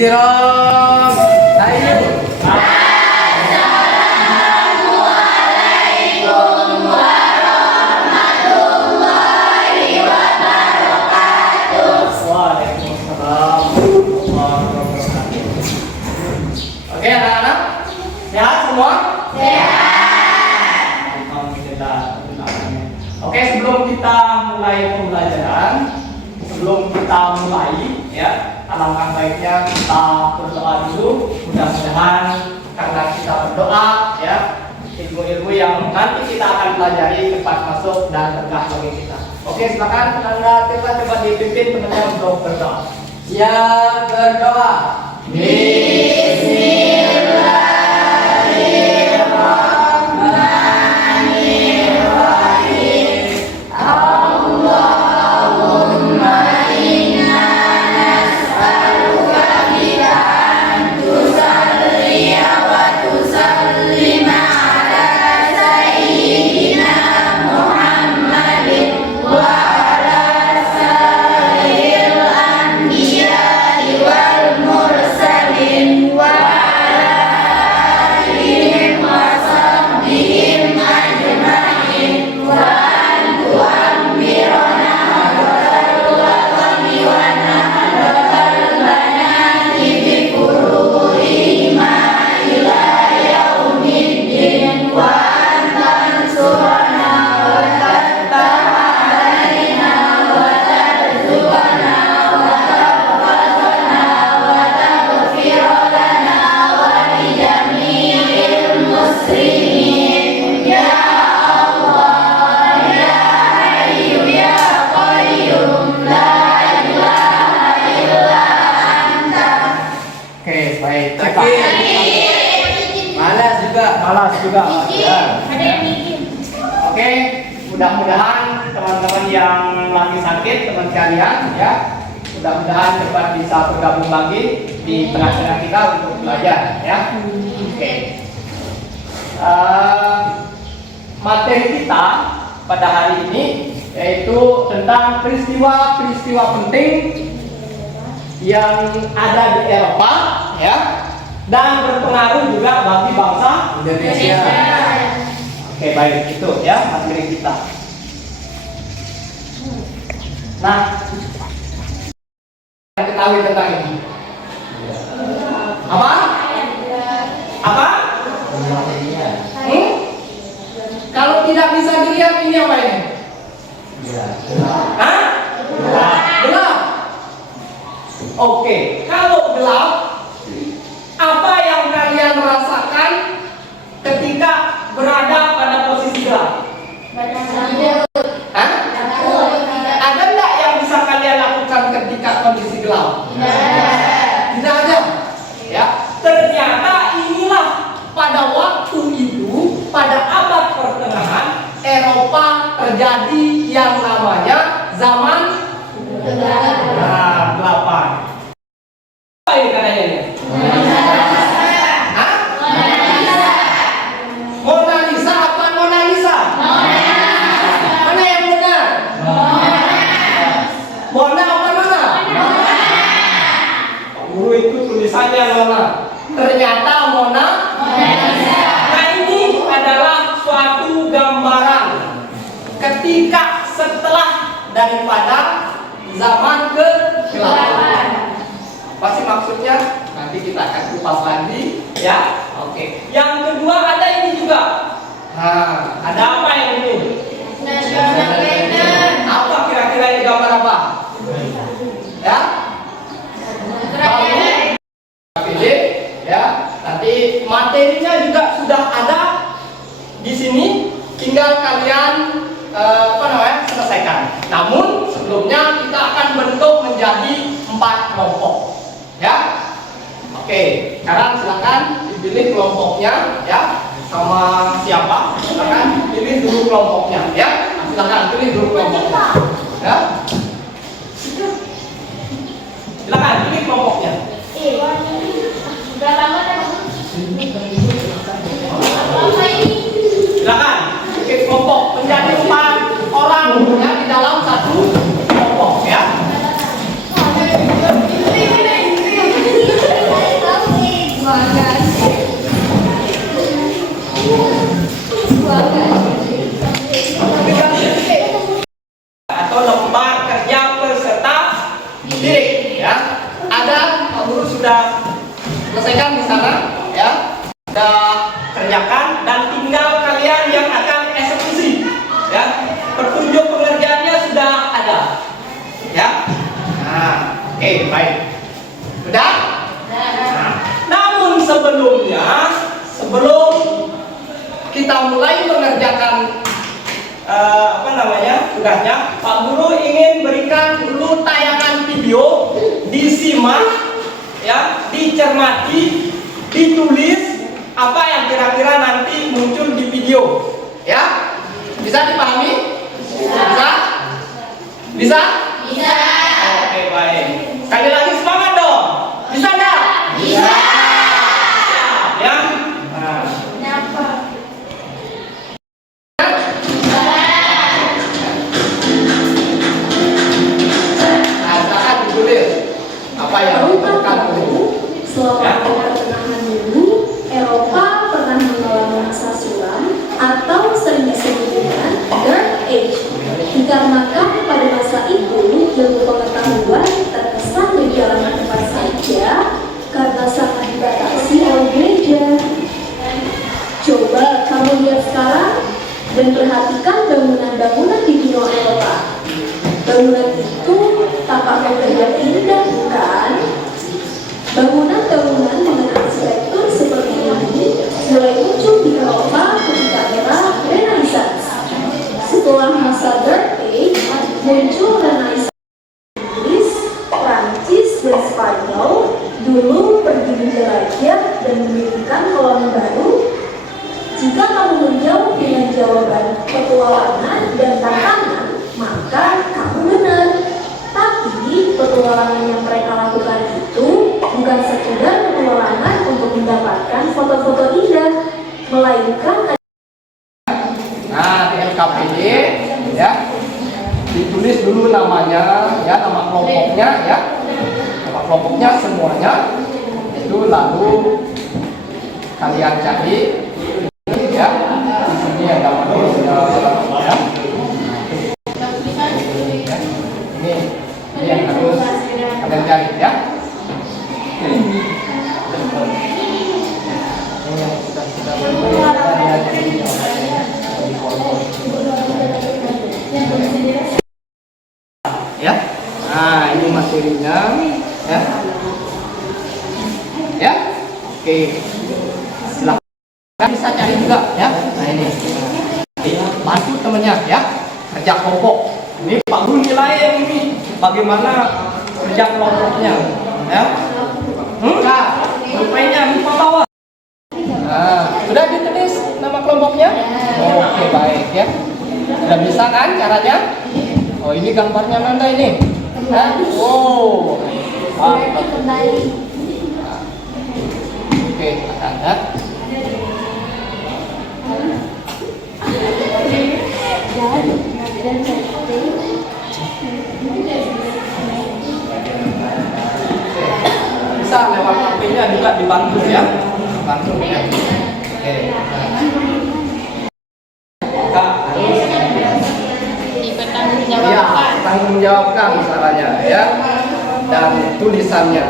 Ikhtiram. Ayo. Assalamualaikum warahmatullahi wabarakatuh. Waalaikumsalam warahmatullahi wabarakatuh. Oke anak-anak, sehat semua? Sehat. Alhamdulillah. Oke, sebelum kita mulai pembelajaran, ya, alangkah baiknya kita berdoa dulu. Mudah-mudahan karena kita berdoa, ya, ilmu-ilmu yang nanti kita akan pelajari cepat masuk dan berkah bagi kita. Oke, silakan Anda coba dipimpin teman-teman untuk berdoa. Ya, berdoa. Malas juga. Oke, mudah-mudahan teman-teman yang lagi sakit, teman kalian, ya, mudah-mudahan cepat bisa bergabung lagi di tengah-tengah kita untuk belajar, ya. Oke. Materi kita pada hari ini yaitu tentang peristiwa-peristiwa penting yang ada di Eropa, ya, dan berpengaruh juga bagi bangsa Indonesia. Oke, baik, itu ya materi kita. Nah, kita ketahui tentang ini. Apa? Apa? Kalau tidak bisa dilihat ini apa ini? Hah? Gelap. Oke, kalau gelap, apa yang kalian rasakan ketika berada pada posisi gelap? Hah? Ada enggak yang bisa kalian lakukan ketika kondisi gelap? Tidak ada. Ya, ternyata inilah pada waktu itu, pada abad pertengahan, Eropa terjadi yang namanya zaman kegelapan. Apa ini katanya ini? Mona Lisa apa Mona Lisa? Mana yang benar? Mona apa Mona? Guru itu tulisannya Mona. Ternyata Mona Lisa. Nah, ini adalah suatu gambaran ketika setelah daripada zaman kegelapan. Apa sih maksudnya? Nanti kita akan kupas lagi, ya. Oke. Yang kedua ada ini juga. Nah, ada apa yang ini? Apa kira-kira ini gambar apa? Ya? Pilih, ya. Nanti materinya juga sudah ada di sini. Tinggal kalian selesaikan. Namun sebelumnya kita akan bentuk menjadi 4 kelompok. Ya, oke. Sekarang silakan dipilih kelompoknya, ya. Sama siapa? Silakan pilih dulu kelompoknya, ya. Silakan pilih dulu kelompoknya, ya. Silakan pilih kelompoknya. Silakan pilih kelompok menjadi 4 orang, ya, di dalam satu kelompok, ya. apa namanya tugasnya. Pak Guru ingin berikan dulu tayangan video, disimak, ya, dicermati, ditulis apa yang kira-kira nanti muncul di video, ya. Bisa dipahami? Bisa? Bisa? Bisa. Oke, baik. Sekali lagi semangat dong. Bisa nggak? Bisa. Ya. Nah. Nah, ditulis apa yang diperlukan dulu. Selama pertengahan dulu, Eropa pernah mengalami masa suram atau sering disebut dengan Dark Age. Dikarenakan pada masa itu ilmu pengetahuan terkesan berjalan cepat saja karena sangat dibatasi oleh gereja. Coba kamu lihat sekarang dan perhatikan bangunan-bangunan di benua Eropa. Bangunan itu tampak megah dan indah, bukan? Bangunan-bangunan dengan arsitektur seperti ini mulai muncul di Eropa ketika era Renaissance. Setelah masa Dark Age, muncul Renaissance. Inggris, Prancis, dan Spanyol dulu pergi menjelajah dan mendirikan koloni baru. Jika kamu menjawab dengan jawaban petualangan dan tantangan, maka kamu benar. Tapi petualangan yang mereka lakukan itu bukan sekedar petualangan untuk mendapatkan foto-foto indah, melainkan Nah, di LKPD, ya, ditulis dulu namanya, ya, nama kelompoknya, ya, nama kelompoknya semuanya. Itu lalu kalian cari, ya, di sini ada manusia, ya. Ini yang harus kalian cari, ya. Ya, nah ini materinya, ya, ya, oke, silahkan bisa cari juga, ya. Nah ini, bantu temennya, ya, kerja kelompok. Ini Pak Guru nilai ini bagaimana kerja kelompoknya, ya. Nah, rupanya lupa bawa. Nah, sudah ditulis nama kelompoknya? Oke, baik, ya. Sudah bisa kan caranya? Oh, ini gambarnya mana ini? Hah? Oh, oke, ada. Bisa lewat HP-nya juga dibantu, ya. Bantu, ya. Oke. Kak, ya, tanggung jawabkan caranya, ya, dan tulisannya.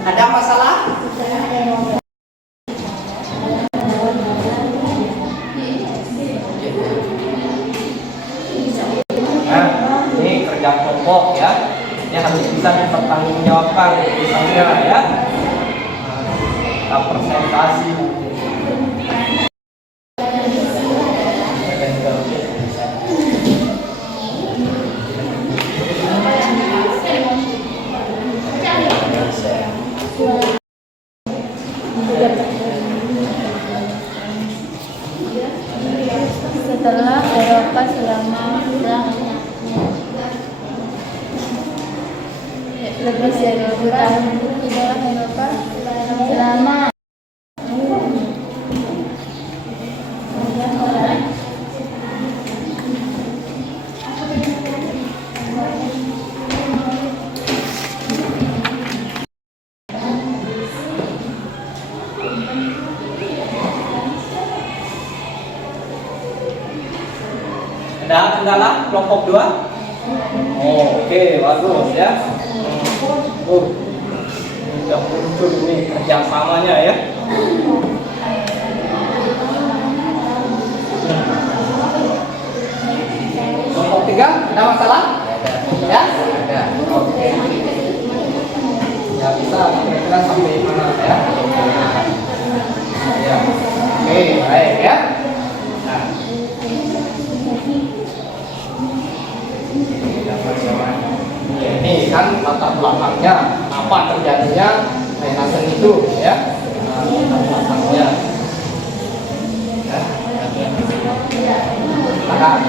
Ada masalah? Nah, ini kerja kelompok, ya. Ini harus bisa dipertanggungjawabkan misalnya, ya. Kita presentasi. Setelah Eropa selama lebih dari 2 tahun, setelah Eropa selama Ada kendala kelompok 2? Oh, Oke, bagus ya. Sudah muncul ini kerjasamanya ya. Kelompok 3, ada masalah? Ya? Oke. Ya bisa kira-kira sampai mana ya? Ya. Oke, baik ya. Nah. Ini kan latar belakangnya apa terjadinya renaissance itu ya. Latar belakangnya. Ya. Silakan.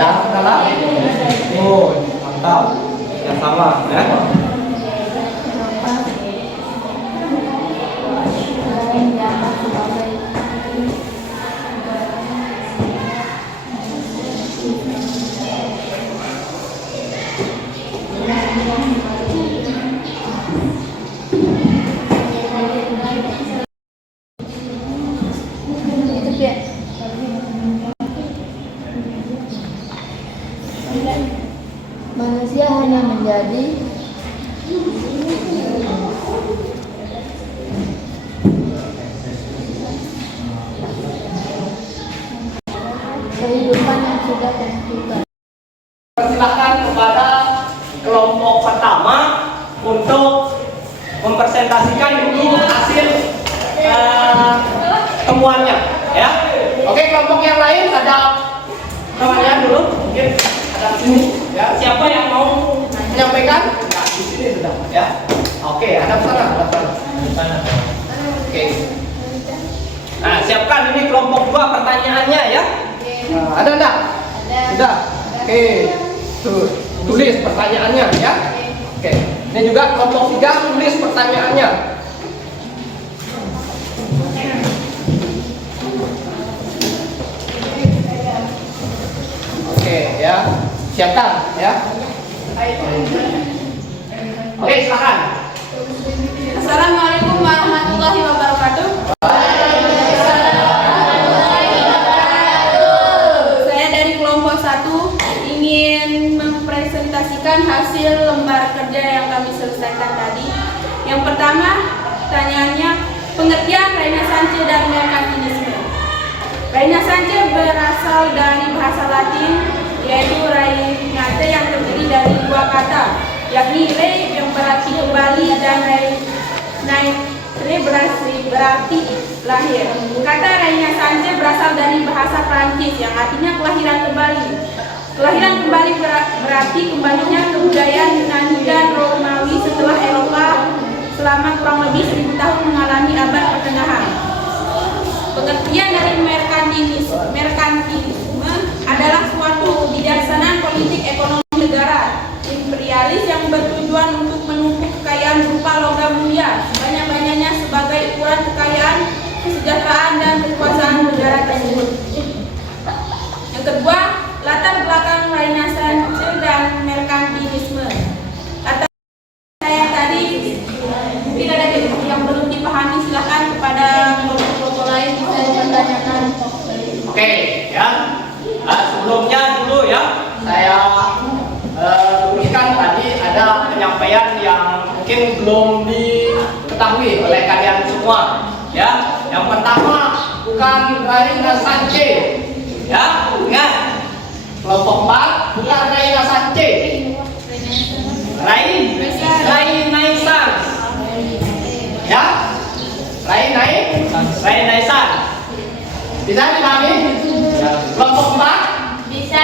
Dah, salah. Oh, mantap. Yang sama ya. Manusia hanya menjadi kehidupan yang sudah tentukan. Silakan kepada kelompok pertama untuk mempresentasikan dulu hasil temuannya ya. Oke, kelompok yang lain ada temannya dulu, mungkin ada di sini ya. Siapa yang mau menyampaikan? Nah, di sini sudah ya. Oke, ada sana, di sana. Oke. Nah, siapkan ini kelompok 2 pertanyaannya ya. Nah, ada enggak? Sudah. Oke. Tuh, tulis pertanyaannya ya. Oke. Ini juga kelompok 3 tulis pertanyaannya. Oke ya. Siapkan ya. Oke, silakan. Assalamualaikum warahmatullahi wabarakatuh. Saya dari kelompok 1 ingin mempresentasikan hasil lembar kerja yang kami selesaikan tadi. Yang pertama, pertanyaannya pengertian Renaissance dan merkantilisme. Renaissance berasal dari bahasa Latin, yaitu Renaissance yang terdiri dari 2 kata, yakni re yang berarti kembali dan berarti lahir. Kata Renaissance berasal dari bahasa Prancis yang artinya kelahiran kembali. Kelahiran kembali berarti kembalinya kebudayaan Yunani dan Romawi setelah Eropa selama kurang lebih 1000 tahun mengalami abad pertengahan. Pengertian dari merkantilisme adalah suatu kebijaksanaan politik ekonomi negara imperialis yang bertujuan untuk menumpuk kekayaan berupa logam mulia sebanyak-banyaknya sebagai ukuran kekayaan, kesejahteraan, dan kekuasaan negara tersebut. Yang kedua, latar belakang Renaissance dan merkantilisme. Latar saya tadi mungkin ada yang belum dipahami, silahkan kepada kelompok lain bisa dipertanyakan. Oke ya. Sebelumnya dulu ya saya tuliskan tadi ada penyampaian yang mungkin belum diketahui oleh kalian semua ya. Yang pertama, bukan Renaissance ya, ingat kelompok 4 bukan Renaissance, Renaissance ya, Renaissance. Bisa dipahami? Kelompok 4 Bisa.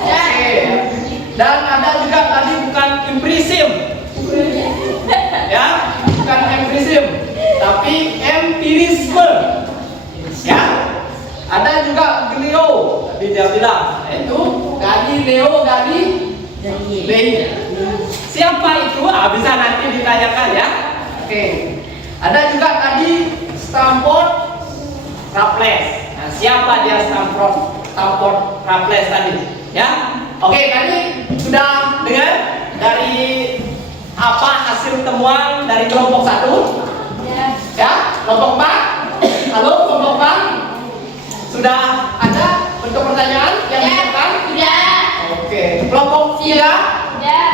Oke. Dan ada juga tadi bukan empirism ya, bukan empirism tapi empirisme ya. Ada juga Galileo, tadi dia bilang itu Galileo Galilei. Siapa itu? Bisa nanti ditanyakan ya. Oke. Ada juga tadi Stamford Raffles. Nah, siapa dia Stamford Raffles tadi? Ya. Oke, tadi sudah dengar dari apa hasil temuan dari kelompok 1? kelompok 4? Halo, kelompok 4? Sudah ada bentuk pertanyaan yang diajukan? Sudah. Oke. Kelompok 3? Sudah.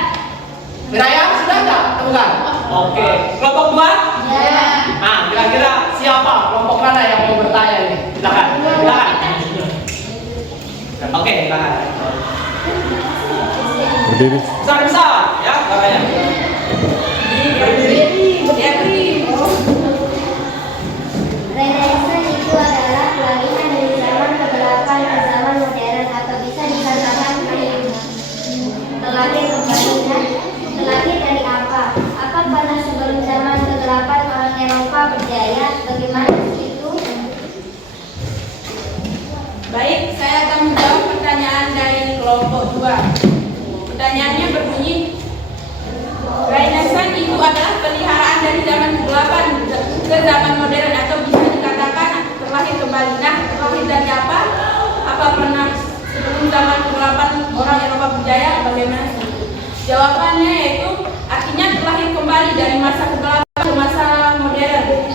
Raya sudah enggak? Temukan. Oke. Kelompok 2? Sudah. Nah, kira-kira siapa? Kelompok mana yang mau bertanya ini? Silakan. Silakan. Oke, silakan. Berdiri. Besar-besar ya, katanya. Renaissance itu adalah peralihan dari zaman kegelapan ke zaman modern atau bisa dikatakan terlahir kembalinya. Terlahir dari apa? Apa karena sebelum zaman kegelapan orang Eropa berjaya? Bagaimana itu? Baik, saya akan menjawab pertanyaan dari kelompok 2. Pertanyaannya berbunyi, Renaissance itu adalah peliharaan dari zaman kegelapan ke zaman modern atau bisa dikatakan terlahir kembali. Nah, terlahir dari apa? Apa pernah sebelum zaman kegelapan orang Eropa berjaya? Bagaimana? Jawabannya yaitu artinya terlahir kembali dari masa kegelapan ke masa modern.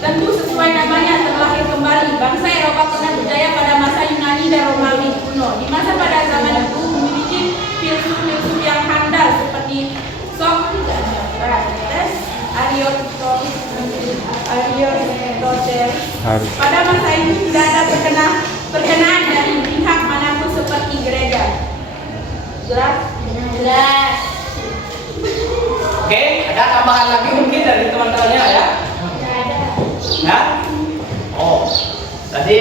Tentu sesuai namanya, terlahir kembali. Bangsa Eropa pernah berjaya pada masa Yunani dan Romawi kuno. Di masa pada zaman itu memiliki filsuf-filsuf yang handal seperti Socrates, Aristoteles. Pada masa itu tidak ada perkenaan dari pihak manapun seperti gereja. Jelas? Jelas. Oke, ada tambahan lagi mungkin dari teman-temannya ya? Ya? Oh, tadi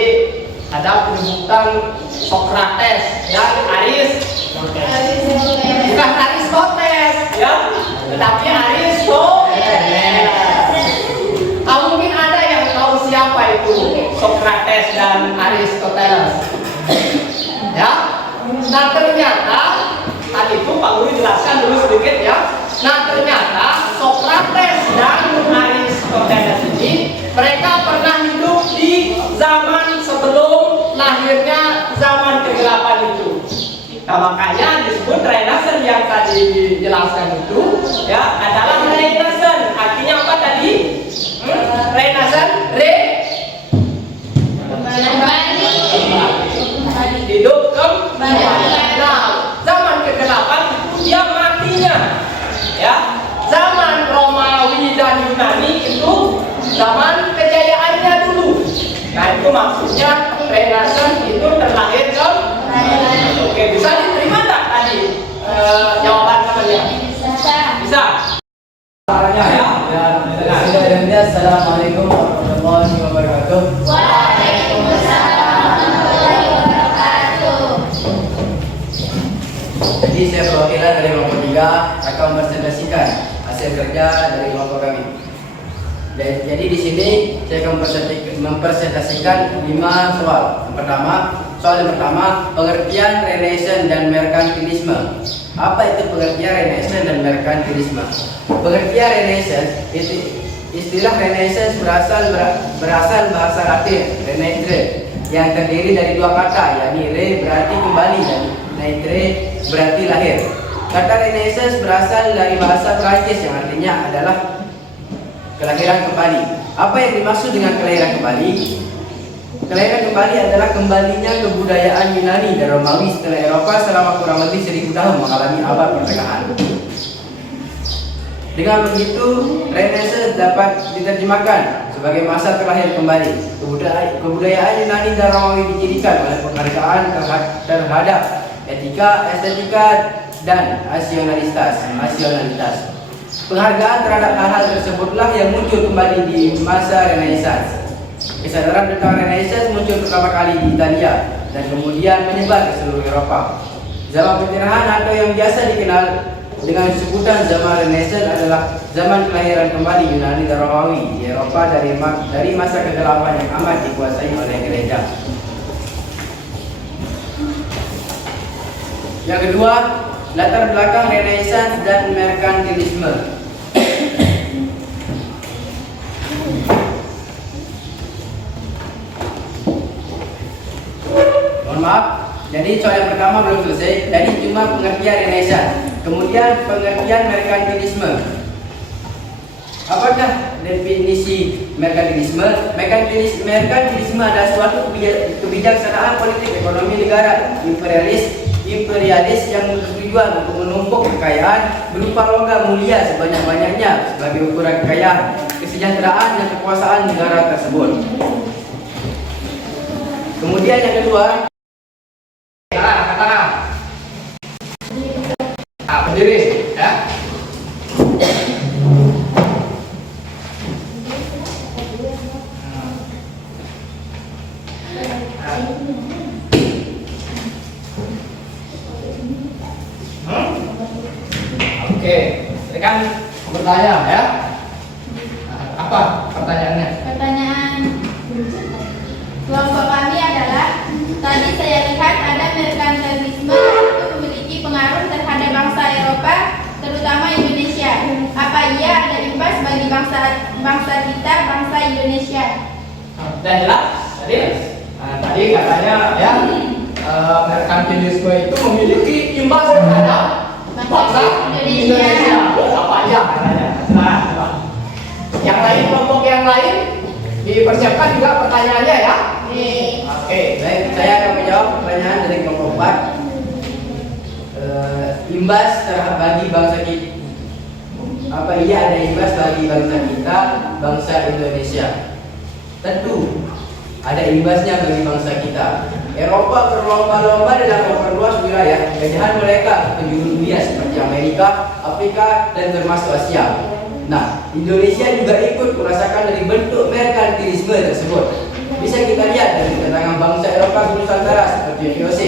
ada penyebutan Socrates dan bukan Aristoteles ya, tetapi Aristoteles. Mungkin ada yang tahu siapa itu Socrates dan Aristoteles ya. Nah ternyata tadi itu Pak Guru jelaskan dulu sedikit ya. Nah ternyata Socrates dan Aristoteles ini mereka pernah hidup di zaman sebelum lahirnya zaman kegelapan itu. Nah makanya disebut Renaissance yang tadi dijelaskan itu ya adalah Renaissance. Artinya apa tadi? Renaissance kembali. Hidup kembali. Nah zaman kegelapan itu dia matinya ya. Zaman Romawi dan Yunani itu zaman kejayaannya dulu. Nah itu maksudnya Renaissance itu terlahir kembali. Oke, bisa diterima nggak tadi jawaban kalian? Bisa. Caranya ya. Assalamualaikum warahmatullahi wabarakatuh. Waalaikumsalam warahmatullahi wabarakatuh. Jadi saya perwakilan dari kelompok 3 akan mempresentasikan hasil kerja dari kelompok kami. Jadi di sini saya akan mempresentasikan 5 soal. Soal yang pertama, pengertian Renaissance dan merkantilisme. Apa itu pengertian Renaissance dan merkantilisme? Pengertian Renaissance itu istilah Renaissance berasal bahasa Latin renaissere yang terdiri dari 2 kata, yakni re berarti kembali dan naître berarti lahir. Kata Renaissance berasal dari bahasa Prancis yang artinya adalah kelahiran kembali. Apa yang dimaksud dengan kelahiran kembali? Kelahiran kembali adalah kembalinya kebudayaan Yunani dan Romawi setelah Eropa selama kurang lebih 1000 tahun mengalami abad pertengahan. Dengan begitu, Renaissance dapat diterjemahkan sebagai masa terlahir kembali. Kebudayaan Yunani dan Romawi dicirikan oleh penghargaan terhadap etika, estetika, dan rasionalitas. Penghargaan terhadap hal-hal tersebutlah yang muncul kembali di masa Renaissance. Kesadaran tentang Renaissance muncul pertama kali di Italia dan kemudian menyebar ke seluruh Eropa. Zaman pencerahan atau yang biasa dikenal dengan sebutan zaman Renaissance adalah zaman kelahiran kembali Yunani dan Romawi di Eropa dari masa kegelapan yang amat dikuasai oleh gereja. Yang kedua, latar belakang Renaissance dan merkantilisme. Mohon maaf, jadi soal yang pertama belum selesai. Jadi cuma pengertian Renaissance, kemudian pengertian merkantilisme. Apakah definisi merkantilisme? Merkantilisme adalah suatu kebijaksanaan politik ekonomi negara imperialis yang bertujuan untuk menumpuk kekayaan berupa logam mulia sebanyak-banyaknya sebagai ukuran kekayaan, kesejahteraan dan kekuasaan negara tersebut. Kemudian yang kedua, Katakan. Berdiri, ya. Oke, ini kan bertanya ya. Apa pertanyaannya? Pertanyaan kelompok kami adalah, tadi saya lihat ada merkantilisme itu memiliki pengaruh terhadap bangsa Eropa, terutama Indonesia. Apa iya ada imbas bagi bangsa kita, bangsa Indonesia? Dan jelas tadi katanya ya merkantilisme itu memiliki imbas terhadap bangsa Indonesia. Apa aja katanya? Nah, yang lain, kelompok yang lain dipersiapkan juga pertanyaannya ya. Oke. baik, saya akan menjawab pertanyaan dari kelompok 4. Imbas bagi bangsa kita. Apa iya ada imbas bagi bangsa kita, bangsa Indonesia? Tentu ada imbasnya bagi bangsa kita. Eropa berlomba-lomba dalam memperluas wilayah penjajahan mereka ke penjuru dunia seperti Amerika, Afrika, dan termasuk Asia. Nah, Indonesia juga ikut merasakan dari bentuk merkantilisme tersebut. Bisa kita lihat dari kedatangan bangsa Eropa ke Nusantara seperti VOC,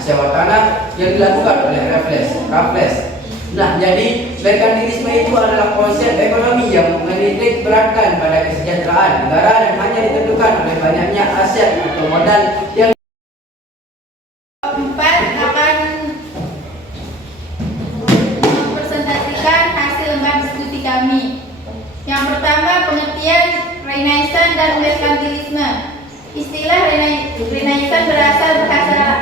sewa tanah yang dilakukan oleh Raffles. Nah, jadi merkantilisme itu adalah konsep ekonomi yang menitik beratkan pada kesejahteraan negara dan hanya ditentukan oleh banyaknya aset atau modal yang 4 akan mempresentasikan hasil lembah diskusi kami. Yang pertama, pengertian Renaissance dan merkantilisme. Istilah Renaissance berasal bahasa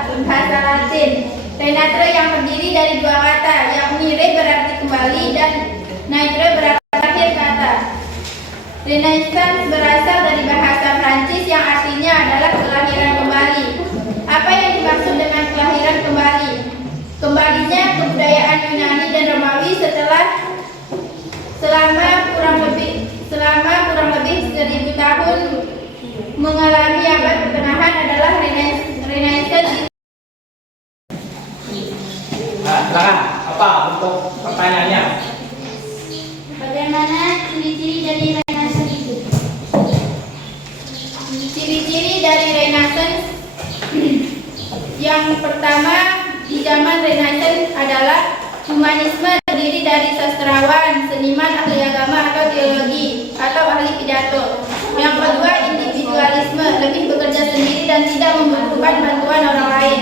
Latin renatre yang terdiri dari dua kata, yakni re berarti kembali dan naître berarti akhir kata. Renaissance berasal dari bahasa Prancis yang artinya adalah kelahiran kembali. Apa yang dimaksud dengan kelahiran kembali? Kembalinya kebudayaan Yunani dan Romawi selama kurang lebih 1000 tahun mengalami abad pertengahan adalah Renaissance. Nah, silakan. Apa untuk pertanyaannya? Bagaimana ciri-ciri dari Renaissance itu? Ciri-ciri dari Renaissance yang pertama di zaman Renaissance adalah humanisme terdiri dari sastrawan, seniman, ahli agama atau teologi atau ahli pidato. Yang kedua, individualisme, lebih bekerja sendiri dan tidak membutuhkan bantuan orang lain.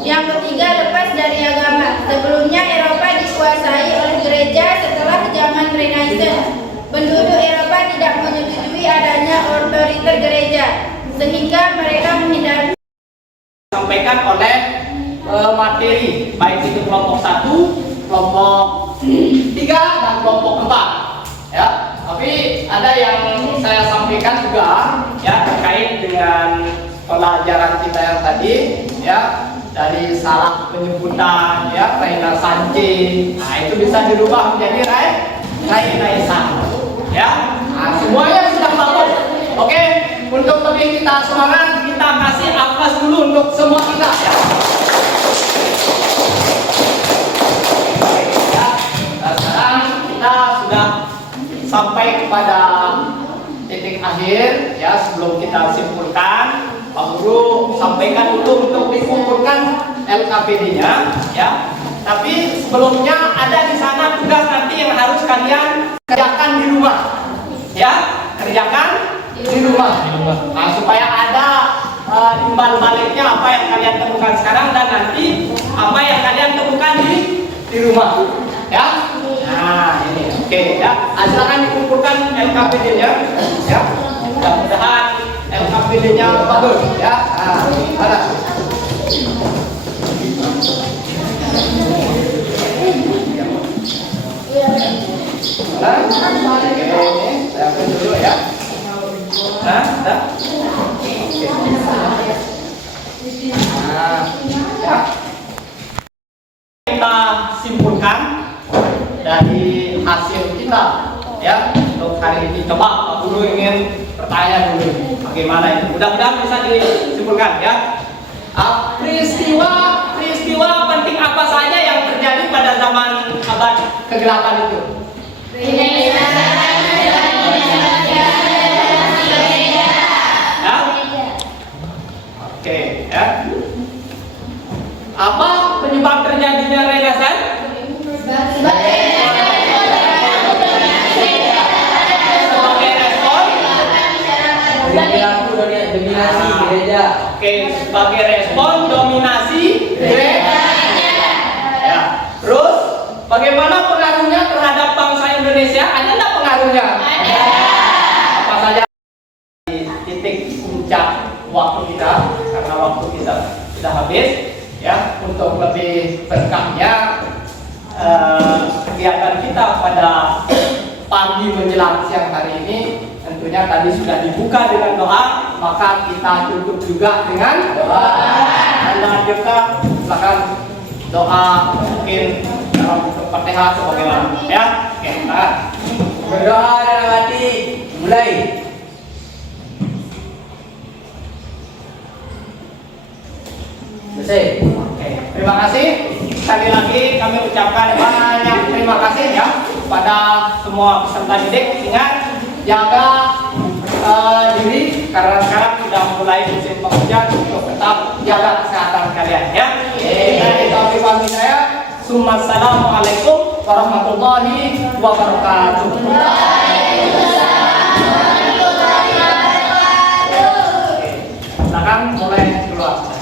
Yang ketiga, lepas dari agama. Sebelumnya Eropa dikuasai oleh gereja. Setelah zaman Renaissance, penduduk Eropa tidak menyetujui adanya otoriter gereja, sehingga mereka menghindari Sampaikan oleh materi, baik itu kelompok 1, kelompok 3, dan kelompok 4 ya. Tapi ada yang saya sampaikan juga ya terkait dengan pelajaran kita yang tadi ya, dari salah penyebutan ya Renaissance. Nah, itu bisa dirubah menjadi Renaissance ya. Nah, semuanya sudah bagus. Oke, untuk lebih kita semangat, kita kasih aplaus dulu untuk semua kita ya. Nah, sekarang kita sudah sampai kepada titik akhir ya. Sebelum kita simpulkan, Pak Guru sampaikan dulu untuk dikumpulkan LKPD-nya ya. Tapi sebelumnya ada di sana tugas nanti yang harus kalian kerjakan di rumah ya. Kerjakan di rumah. Nah, supaya ada imbal baliknya apa yang kalian temukan sekarang dan nanti apa yang kalian temukan di rumah ya. Nah, ini oke ya. Silakan dikumpulkan LKPD-nya ya. Mudah-mudahan LKPD-nya bagus ya. Nah, ada. saya ambil dulu ya. Nah, dah. Oke. Nah, ya. Kita simpulkan dari hasil kita ya untuk hari ini. Coba Pak Guru ingin bertanya dulu bagaimana itu. Mudah-mudahan bisa disimpulkan ya. Peristiwa penting apa saja yang terjadi pada zaman abad kegelapan itu? Ya? Oke, ya. Apa penyebab terjadinya Renaissance? Sebagai respon dominasi gereja. Oke, sebagai respon dominasi gereja. Ya. Terus, bagaimana pengaruhnya terhadap bangsa Indonesia? Ada nggak pengaruhnya? Ada. Apa saja di titik puncak waktu kita, karena waktu kita sudah habis. Ya, untuk lebih berkahnya kegiatan kita pada pagi menjelang siang hari ini tentunya tadi sudah dibuka dengan doa, maka kita tutup juga dengan doa. Anda juga silakan doa mungkin dalam bentuk Fatihah sebagaimana ya. Oke, Berdoa dalam hati. Mulai. Selesai. Oke, terima kasih. Sekali lagi kami ucapkan banyak terima kasih ya kepada semua peserta didik. Ingat jaga diri karena sekarang sudah mulai musim penghujan, untuk tetap jaga kesehatan kalian ya. Dari taufiq wal hidayah. Assalamualaikum warahmatullahi wabarakatuh. Silakan mulai keluar.